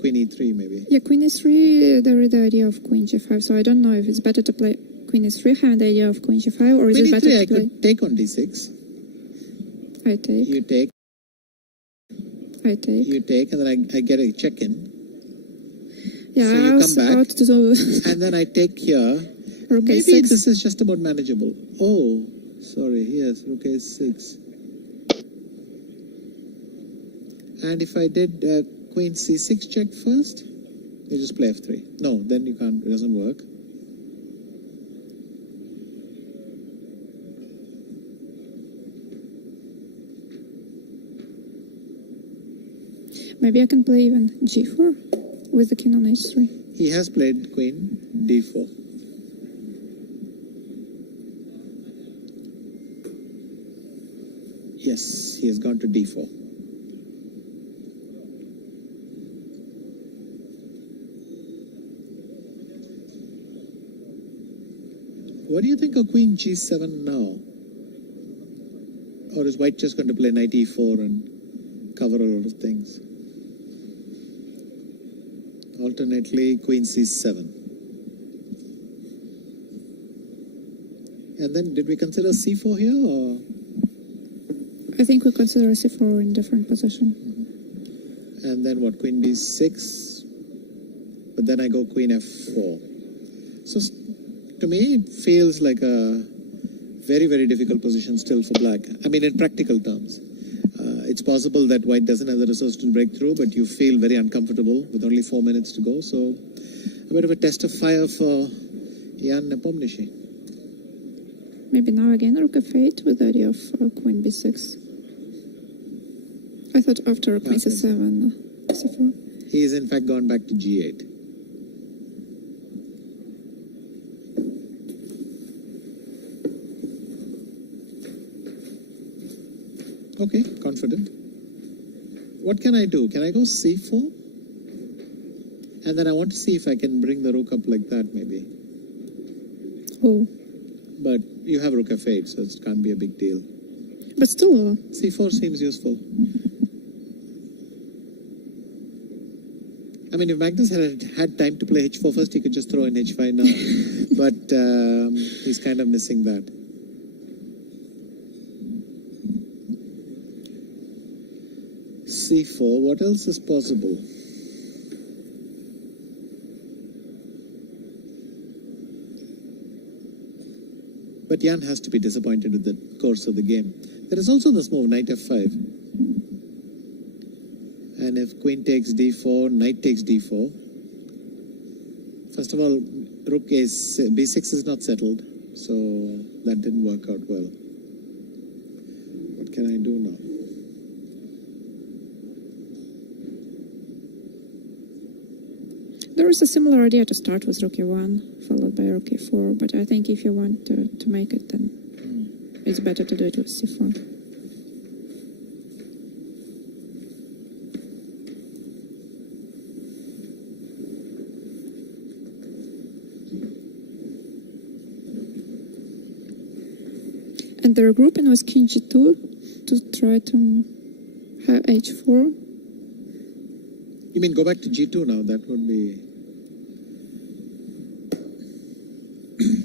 queen e3 maybe. Yeah, queen e3, there is the idea of queen g5, so I don't know if it's better to play queen e3, having the idea of queen g5, or is Queen it better e3 to I play... could take on d6. I take. You take. I take. You take, and then I get a check-in. Yeah, so I you was come back, about to do... and then I take here. Rook Maybe a6. this is just about manageable. Oh, sorry, yes, rook a6. And if I did queen c6 check first, you just play f3. No, then you can't, it doesn't work. Maybe I can play even g4 with the king on h3. He has played queen d4. Yes, he has gone to d4. What do you think of queen g7 now? Or is white just going to play knight e4 and cover a lot of things? Alternately, queen c7. And then, did we consider c4 here, or? I think we consider c4 in different position. And then what, queen d6? But then I go queen f4. So, to me, it feels like a very, very difficult position still for black. I mean, in practical terms. It's possible that white doesn't have the resource to break through, but you feel very uncomfortable with only 4 minutes to go. So, a bit of a test of fire for Jan Nepo. Maybe now again rook f8 with the idea of queen b6. I thought after queen c7, c4. He has in fact gone back to g8. Okay, confident. What can I do? Can I go c4? And then I want to see if I can bring the rook up like that, maybe. Oh. But you have rook f8, so it can't be a big deal. But still... c4 seems useful. I mean, if Magnus had time to play h4 first, he could just throw in h5 now. But he's kind of missing that. c4, what else is possible? But Jan has to be disappointed with the course of the game. There is also this move, knight f5. And if queen takes d4, knight takes d4. First of all, rook b6 is not settled, so that didn't work out well. What can I do now? There is a similar idea to start with rook e1, followed by rook e4, but I think if you want to make it, then it's better to do it with c4. And they're grouping with king g2 to try to have h4. You mean go back to g2 now? That would be...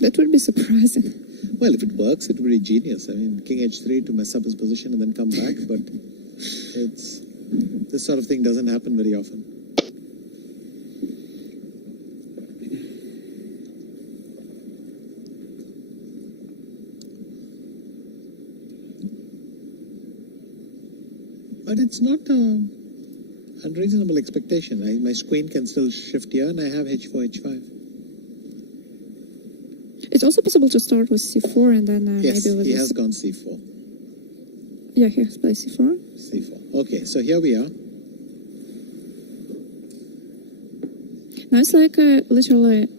That would be surprising. Well, if it works, it would be genius. I mean, king h3 to mess up his position and then come back, but it's... This sort of thing doesn't happen very often. But it's not a unreasonable expectation. My queen can still shift here, and I have h4, h5. It's also possible to start with c4 and then yes, maybe with he has gone c4. Yeah, he has played c4. c4. Okay, so here we are. Now it's like literally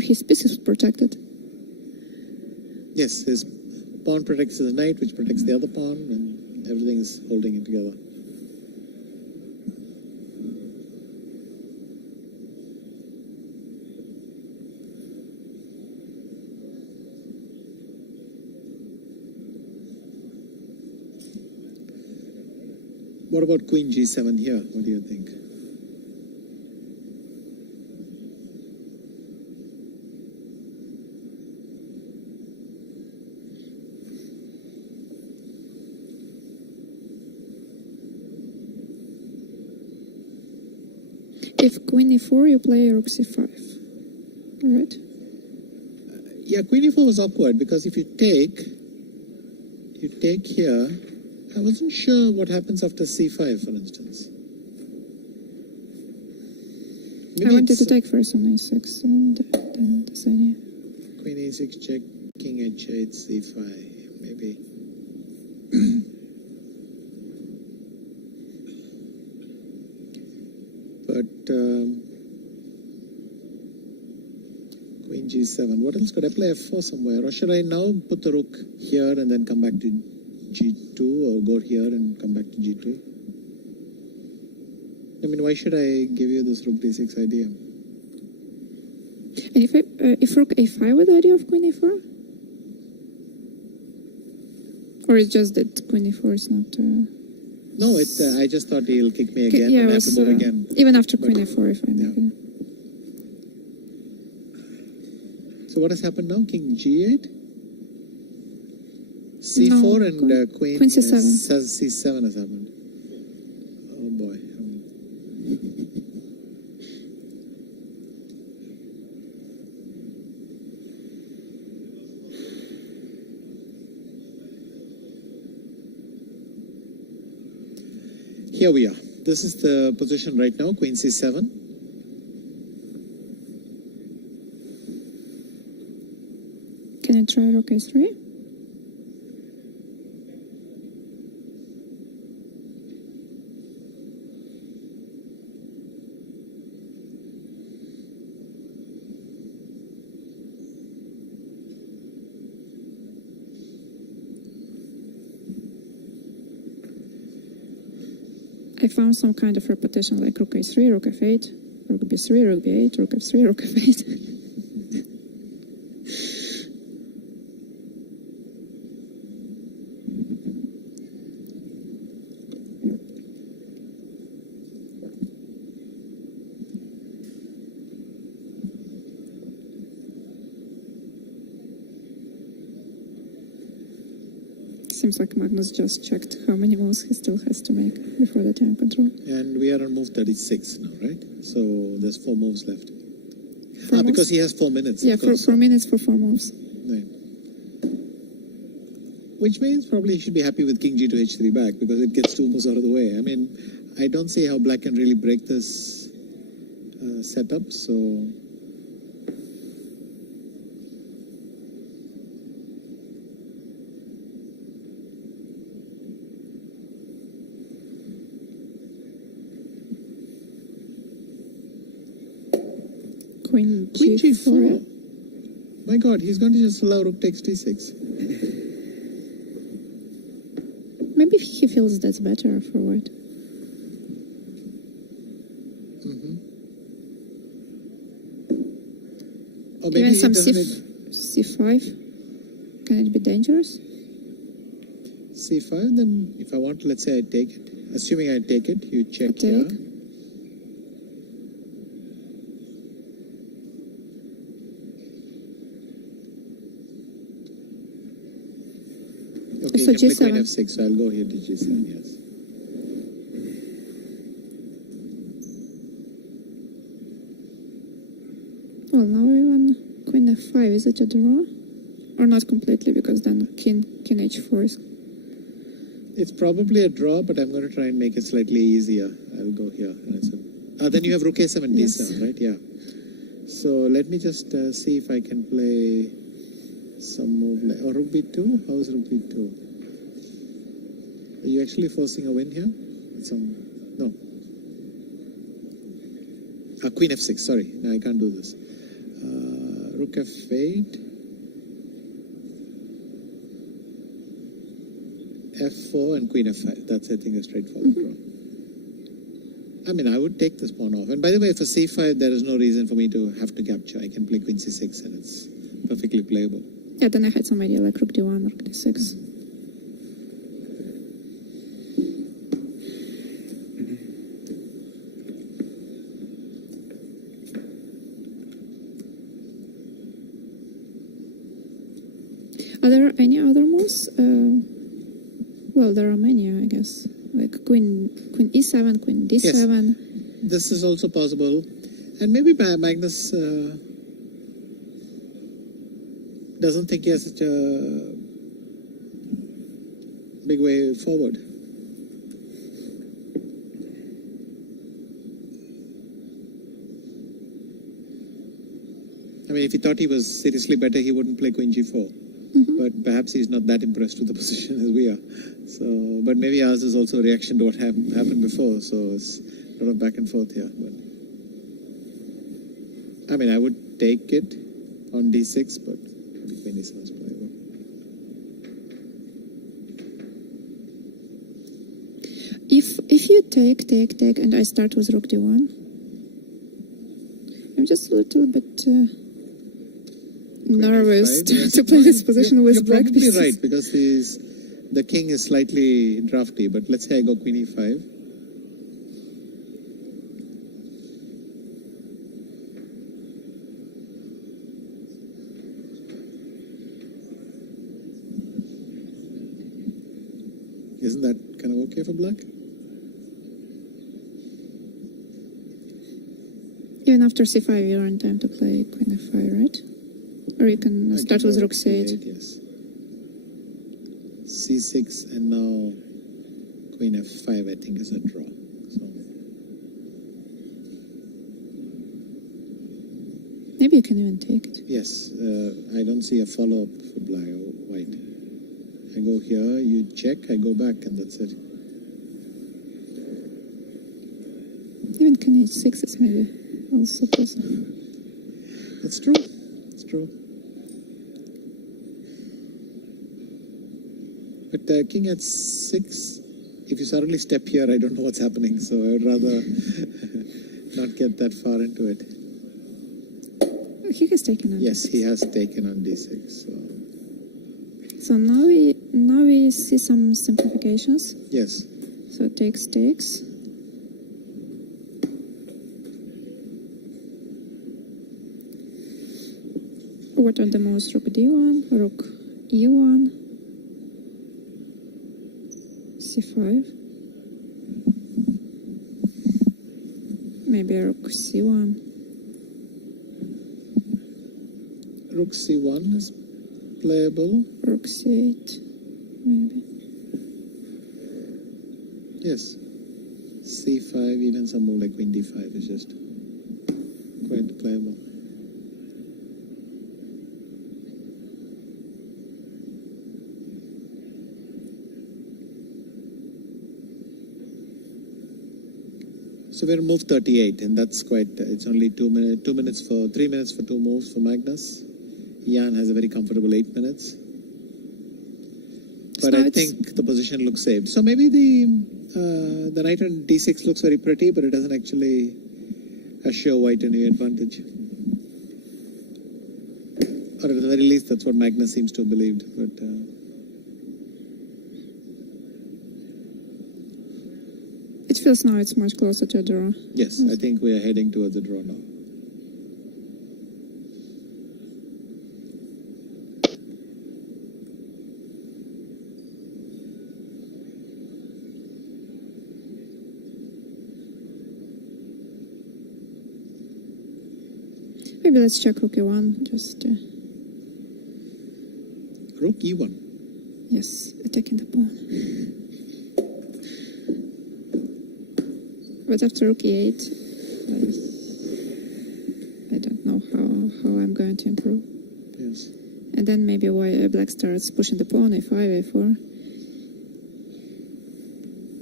his piece is protected. Yes, his pawn protects his knight, which protects the other pawn, and everything is holding it together. What about queen g7 here? What do you think? If queen e4, you play rook c5. All right. Yeah, queen e4 was awkward because if you take here. I wasn't sure what happens after c5, for instance. Maybe I wanted to take first on a6 and then decide. Queen e6 check, king h8, c5, maybe. But queen g7. What else could I play? f4 somewhere, or should I now put the rook here and then come back to g2, or go here and come back to g2? I mean, why should I give you this rook d6 idea? And if rook a5 with the idea of queen a4? Or it's just that queen a4 is not... No, I just thought he'll kick me again yeah, and I have to move again. Even after queen a4, if I make it. So what has happened now? King g8? c4 No, and queen c7. c7 has happened. Oh boy. Here we are. This is the position right now, queen c7. Can you try rook a3? I found some kind of repetition like rook a3, rook f8, rook b3, rook b8, rook f3, rook f8. Seems like Magnus just checked how many moves he still has to make before the time control. And we are on move 36 now, right? So there's 4 moves left. Four moves? Because he has 4 minutes. Yeah, of for course. 4 minutes for 4 moves. Right. Which means probably he should be happy with king g to h3 back because it gets 2 moves out of the way. I mean, I don't see how black can really break this setup, so... Queen Queen g4. g4. My God, he's going to just allow rook takes d6. Maybe he feels that's better for white. Or maybe Even he some doesn't c5. Can it be dangerous? c5, then if I want, let's say I take it. Assuming I take it, you check here. Take. Okay, So you can play queen G7. f6, so I'll go here to g7, yes. Well, now even queen f5, is it a draw? Or not completely, because then king h4 is... It's probably a draw, but I'm going to try and make it slightly easier. I'll go here. Then you have rook a7, d7, Yes. right? Yeah. So let me just see if I can play some move like... Or rook b2? How is rook b2? Are you actually forcing a win here? No. Queen f6, sorry. No, I can't do this. Rook f8. f4 and queen f5. That's, I think, a straightforward draw. I mean, I would take this pawn off. And by the way, for c5, there is no reason for me to have to capture. I can play queen c6 and it's perfectly playable. Yeah, then I had some idea like rook d1, rook d6. Are there any other moves? Well, there are many, I guess. Like queen e7, queen d7. Yes. this is also possible. And maybe Magnus doesn't think he has such a big way forward. I mean, if he thought he was seriously better, he wouldn't play Queen G4. But perhaps he's not that impressed with the position as we are. So, but maybe ours is also a reaction to what happened before. So it's a lot of back and forth here. But I mean, I would take it on D6, but Queen D7 is playable. If you take, and I start with Rook D1, I'm just a little bit nervous to play this position with black pieces. You're probably right, because the king is slightly drafty, but let's say I go Queen E5. Isn't that kind of okay for black? Even after C5, you're in time to play Queen F5, right? Or you can start with Rook C8. Yes. C6 and now Queen F5, I think, is a draw. So maybe you can even take it. yes, I don't see a follow-up for black or white. I go here, you check, I go back, and that's it. Even King H6 is maybe also possible. That's true. It's true. But King H6, if you suddenly step here, I don't know what's happening, so I would rather not get that far into it. He has taken on Yes, D6. he has taken on D6. So now we see some simplifications. Yes. So takes. What are the most? Rook D1, Rook E1, C5, maybe Rook C1. Rook C1 is playable. Rook C8, maybe. Yes. C5, even some move like Queen D5 is just quite playable. So we're move 38, and that's quite. It's only 3 minutes for 2 moves for Magnus. Jan has a very comfortable 8 minutes. But I think the position looks saved. So maybe the knight on D6 looks very pretty, but it doesn't actually assure white any advantage. Or at the very least, that's what Magnus seems to have believed. But it feels now it's much closer to a draw. yes, I think we are heading towards a draw now. Maybe let's check Rook E1, just... Rook E1. yes, attacking the pawn. But after Rook E8, I don't know how I'm going to improve. Yes. And then maybe black starts pushing the pawn, A5, A4.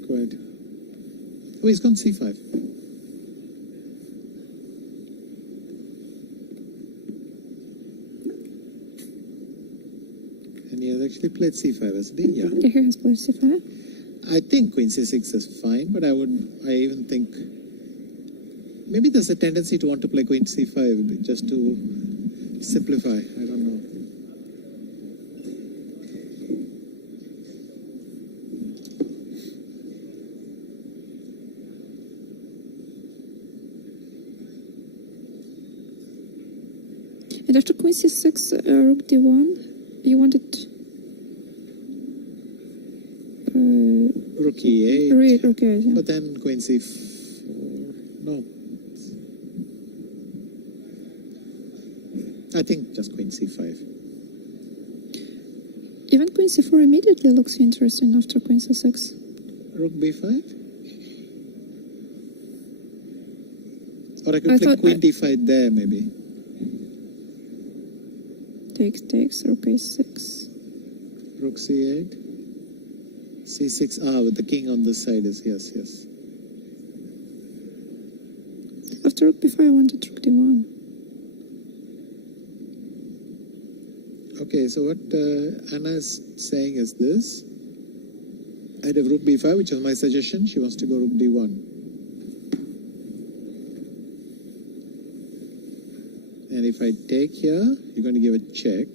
Quite. Oh, he's gone C5. And he has actually played C5, hasn't he? Yeah. Yeah, he has played C5. I think Queen C6 is fine, but I even think maybe there's a tendency to want to play Queen C5 just to simplify. I don't know. And after Queen C6, Rook D1, you wanted... Rook Rook E8. E8, yeah. But then Queen C4. No. I think just queen c5. Even queen c4 immediately looks interesting after queen c6. Rook b5? Or I could play queen d5 there, maybe. Takes, rook a6. Rook c8. c6, with the king on this side is, yes. After rook b5, I wanted rook d1. Okay, so what Anna is saying is this. I'd have rook b5, which is my suggestion. She wants to go rook d1. And if I take here, you're going to give a check.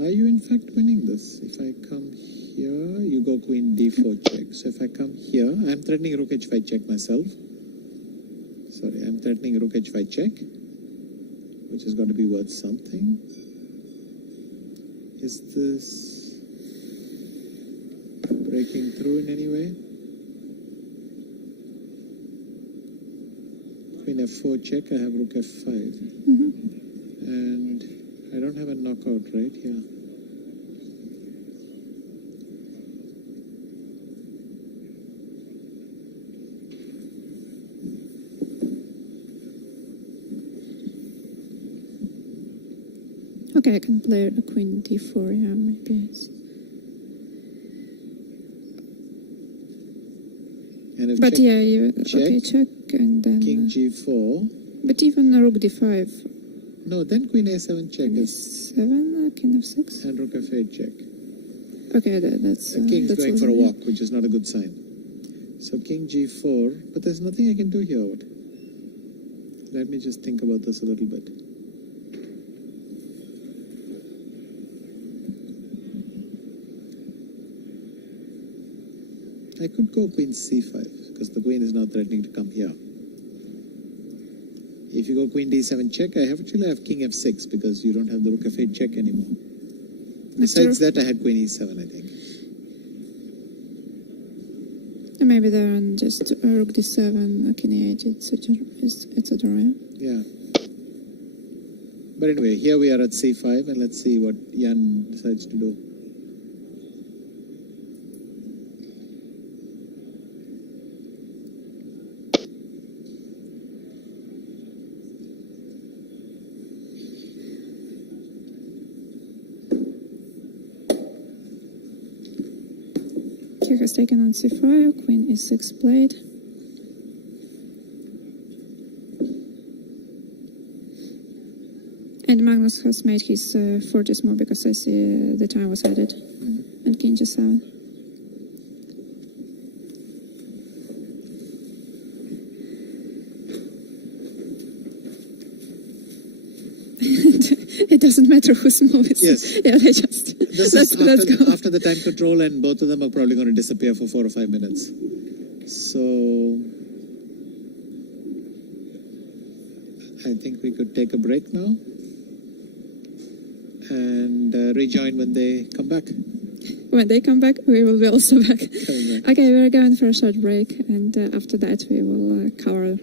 Are you in fact winning this? If I come here, you go queen d4 check. So if I come here, I'm threatening rook h5 check myself. Sorry, I'm threatening rook h5 check, which is going to be worth something. Is this breaking through in any way? Queen f4 check, I have rook f5. And I don't have a knockout right here. Okay, I can play the queen d4, yeah, maybe. And if But check, yeah, you, check, okay, check, and then... king g4. But even rook d5. No, then queen a7 check is... 7, king f6. And rook f8 check. Okay, that's... The king's that's going for a yeah. walk, which is not a good sign. So king g4, but there's nothing I can do here. Let me just think about this a little bit. I could go queen c5, because the queen is now threatening to come here. If you go queen d7 check, I actually have king f6, because you don't have the rook f8 check anymore. Besides that, I had queen e7, I think. Maybe they're on just rook d7, king e8, etc. Yeah. But anyway, here we are at c5, and let's see what Jan decides to do. King has taken on c5, queen e6 played. And Magnus has made his fortress move because I see the time was added. And king g7. It doesn't matter whose move it is. Yes. Yeah, they just... Let's go. After the time control, and both of them are probably going to disappear for 4 or 5 minutes. So I think we could take a break now and rejoin when they come back. When they come back, we will be also back. Back. Okay, we're going for a short break, and after that we will cover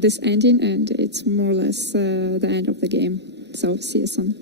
this ending, and it's more or less the end of the game. So see you soon.